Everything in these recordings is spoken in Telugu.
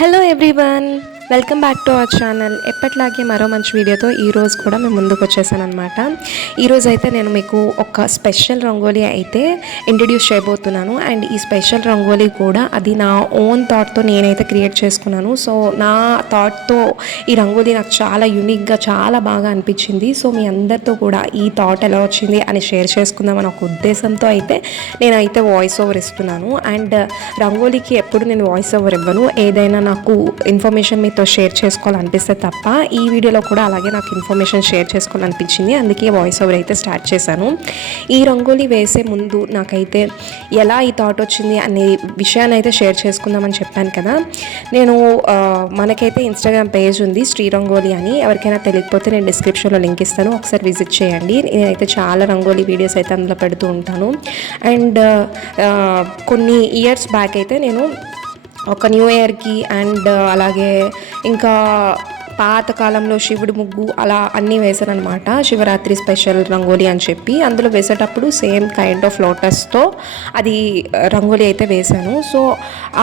Hello everyone. Welcome back to our channel. ఎప్పట్లాగే మరో మంచి వీడియోతో ఈరోజు కూడా మేము ముందుకు వచ్చేసానమాట అనమాట ఈరోజు అయితే నేను మీకు ఒక స్పెషల్ రంగోలీ అయితే ఇంట్రడ్యూస్ చేయబోతున్నాను. అండ్ ఈ స్పెషల్ రంగోలీ కూడా అది నా ఓన్ థాట్తో నేనైతే క్రియేట్ చేసుకున్నాను. సో నా థాట్తో ఈ రంగోలీ నాకు చాలా యూనిక్గా చాలా బాగా అనిపించింది. సో మీ అందరితో కూడా ఈ థాట్ ఎలా వచ్చింది అని షేర్ చేసుకుందామని ఒక ఉద్దేశంతో అయితే నేనైతే వాయిస్ ఓవర్ ఇస్తున్నాను. అండ్ రంగోలీకి ఎప్పుడు నేను వాయిస్ ఓవర్ ఇవ్వను. ఏదైనా నాకు ఇన్ఫర్మేషన్ మీతో షేర్ చేసుకోవాలనిపిస్తే తప్ప ఈ వీడియోలో కూడా అలాగే నాకు ఇన్ఫర్మేషన్ షేర్ చేసుకోవాలనిపించింది. అందుకే వాయిస్ ఓవర్ అయితే స్టార్ట్ చేశాను. ఈ రంగోలీ వేసే ముందు నాకైతే ఎలా ఈ థాట్ వచ్చింది అనే విషయాన్ని అయితే షేర్ చేసుకుందామని చెప్పాను కదా. నేను మనకైతే ఇన్స్టాగ్రామ్ పేజ్ ఉంది శ్రీ రంగోలీ అని. ఎవరికైనా తెలియకపోతే నేను డిస్క్రిప్షన్లో లింక్ ఇస్తాను. ఒకసారి విజిట్ చేయండి. నేనైతే చాలా రంగోలీ వీడియోస్ అయితే అందులో పెడుతూ ఉంటాను. అండ్ కొన్ని ఇయర్స్ బ్యాక్ అయితే నేను ఒక న్యూ ఇయర్కి అండ్ అలాగే ఇంకా పాతకాలంలో శివుడి ముగ్గు అలా అన్నీ వేశాను అనమాట శివరాత్రి స్పెషల్ రంగోలీ అని చెప్పి. అందులో వేసేటప్పుడు సేమ్ కైండ్ ఆఫ్ లోటస్తో అది రంగోలీ అయితే వేశాను. సో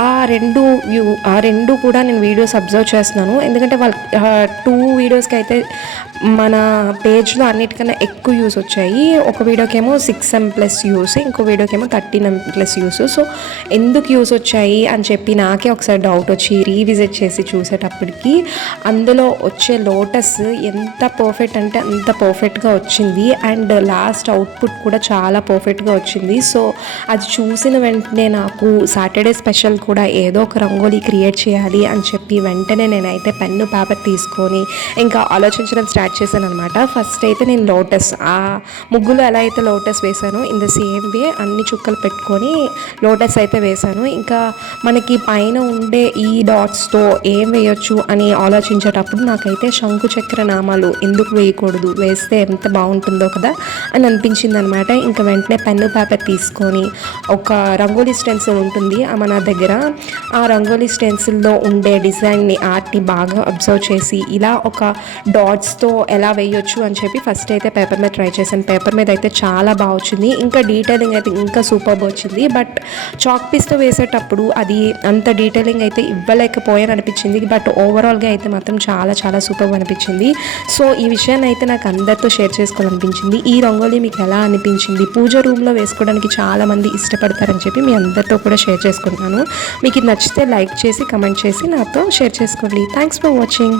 ఆ రెండు వ్యూ ఆ రెండు కూడా నేను వీడియోస్ అబ్జర్వ్ చేస్తున్నాను. ఎందుకంటే వాళ్ళ టూ వీడియోస్కి అయితే మన పేజ్లో అన్నిటికన్నా ఎక్కువ యూస్ వచ్చాయి. ఒక వీడియోకేమో సిక్స్ ఎం ప్లస్ యూస్ ఇంకో వీడియోకేమో thirteen M plus views so ఎందుకు యూస్ వచ్చాయి అని చెప్పి నాకే ఒకసారి డౌట్ వచ్చి రీవిజిట్ చేసి చూసేటప్పటికి అందులో వచ్చే లోటస్ ఎంత పర్ఫెక్ట్ అంటే అంత పర్ఫెక్ట్గా వచ్చింది. అండ్ లాస్ట్ అవుట్పుట్ కూడా చాలా పర్ఫెక్ట్గా వచ్చింది. సో అది చూసిన వెంటనే నాకు సాటర్డే స్పెషల్ కూడా ఏదో ఒక రంగోలీ క్రియేట్ చేయాలి అని చెప్పి వెంటనే నేనైతే పెన్ను పేపర్ తీసుకొని ఇంకా ఆలోచించడం స్టార్ట్ చేశాను అనమాట ఫస్ట్ అయితే నేను లోటస్. ఆ ముగ్గులో ఎలా అయితే లోటస్ వేశానో ఇన్ ద సేమ్ వే అన్ని చుక్కలు పెట్టుకొని లోటస్ అయితే వేశాను. ఇంకా మనకి పైన ఉండే ఈ డాట్స్తో ఏం వేయొచ్చు అని ఆలోచించేటప్పుడు నాకైతే శంకుచక్ర నామాలు ఎందుకు వేయకూడదు? వేస్తే ఎంత బాగుంటుందో కదా అని అనిపించింది అనమాట ఇంకా వెంటనే పెన్ను పేపర్ తీసుకొని ఒక రంగోలీ స్టెన్సిల్ ఉంటుంది ఆ మన దగ్గర. ఆ రంగోలీ స్టెన్సిల్లో ఉండే డిజైన్ని ఆర్ట్ని బాగా అబ్జర్వ్ చేసి ఇలా ఒక డాట్స్తో ఎలా వేయొచ్చు అని చెప్పి ఫస్ట్ అయితే పేపర్ మీద ట్రై చేశాను. పేపర్ మీద అయితే చాలా బాగా వచ్చింది. ఇంకా డీటెయిలింగ్ అయితే ఇంకా సూపర్గా వచ్చింది. బట్ చాక్ పీస్తో వేసేటప్పుడు అది అంత డీటెయిలింగ్ అయితే ఇవ్వలేకపోయాను అనిపించింది బట్ ఓవరాల్గా అయితే మాత్రం చాలా చాలా చాలా సూపర్ అనిపించింది. సో ఈ విషయాన్ని అయితే నాకు అందరితో షేర్ చేసుకోవాలనిపించింది. ఈ రంగోలీ మీకు ఎలా అనిపించింది? పూజ రూమ్లో వేసుకోవడానికి చాలామంది ఇష్టపడతారని చెప్పి మీ అందరితో కూడా షేర్ చేసుకుంటున్నాను మీకు నచ్చితే లైక్ చేసి కమెంట్ చేసి నాతో షేర్ చేసుకోండి. Thanks for watching.